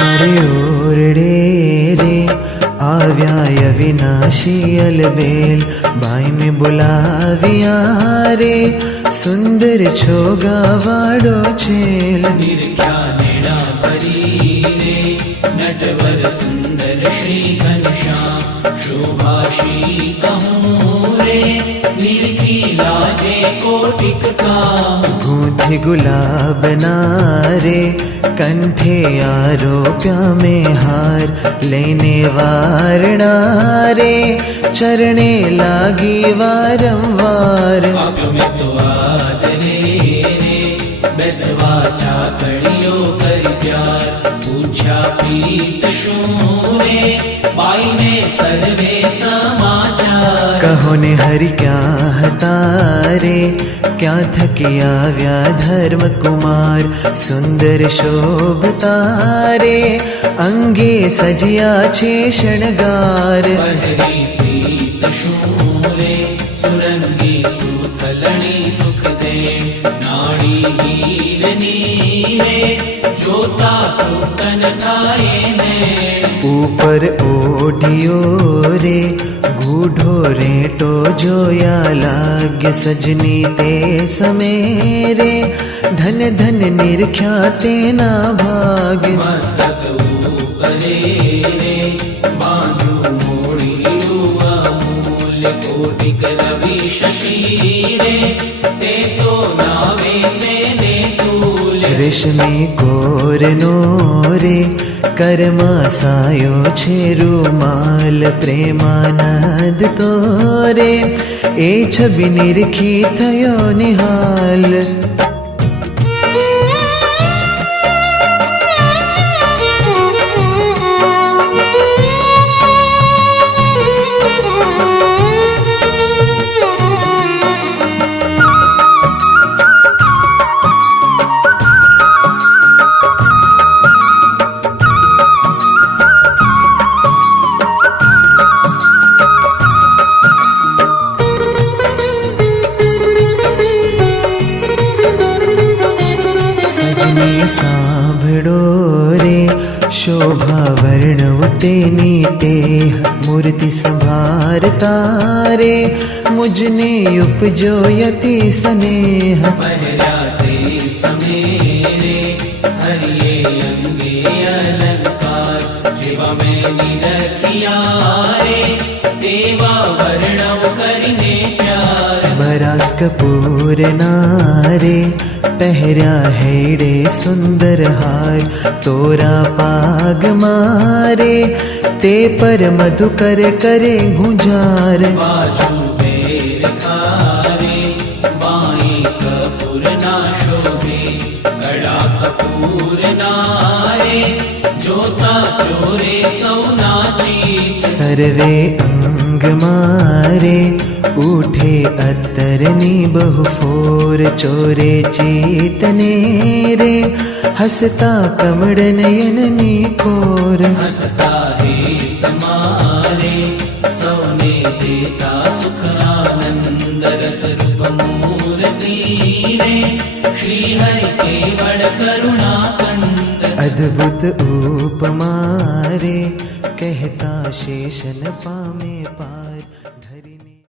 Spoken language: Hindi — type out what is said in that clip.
मरे ओरडे रे आव्याय विनाशी अलबेल बाई में बुलाविया रे सुंदर छोगा वाड़ो छेल निरख्या नेड़ा भरी रे नटवर सुंदर श्री घनश्याम शोभाशी कहूँ रे निरखी लाजे कोटिक काम गूंथे गुलाब नारे कंठे आरोप्या में हार लेने वारणारे चरणे लागी वारंवार आप्यो में तो आदरे रे बेसवा चाकड़ियों कर प्यार पूछा प्रीत शू रे बाई ने सर्वे समाचार कहो ने हरि क्या हतारे क्या थकिया व्या धर्म कुमार सुंदर शोभतारे अंगे सजिया छे शणगार बहरी प्रीत शूरे सुरंगी सुथलणी सुख दे नाड़ी हीरनी रे जोता तन थाए ने ऊपर ओढ़ियो रे गूढ़ो रेटो जोया लाग्य सजनी ते समेरे धन धन निरख्या तेना भाग्य मस्तक ऊपरे रे बांधु मोड़ियो अमूल्य कोटिक रवि शशि रे ते तो नावे तेने तूल रेशमी कोरनो रे कर्मा सायो छे रूमाल प्रेमानंद तोरे ए छवि निरखी थयो निहाल सांभड़ो रे शोभा वर्णव तेनी तेह मूर्ति संभारता रे मुझने उपजो यति स्नेह पहराते समेरे हरिये अंगे अलंकार जीवा में निरखिया रे देवा वर्णव करने प्यार बरास कपूर नारे पहरा हेड़े सुंदर हार तोरा पाग मारे ते पर मधुकर करे गुंजार बाजू बेर खारे बाई कपूर ना शोभे कड़ा कपूर नारे जोता चोरे सौना चीत सर्वे अंग मारे उठे अतरनी बहु फोर चोरे चीतने रे हसता कमड़ नयननी कोर हसता है तमारे सौने देता सुख आनंद रस रूप मूर्ति रे श्री हरि केवल करुणा कंद अद्भुत उपमारे कहता शेषन पामे पार धरिनी।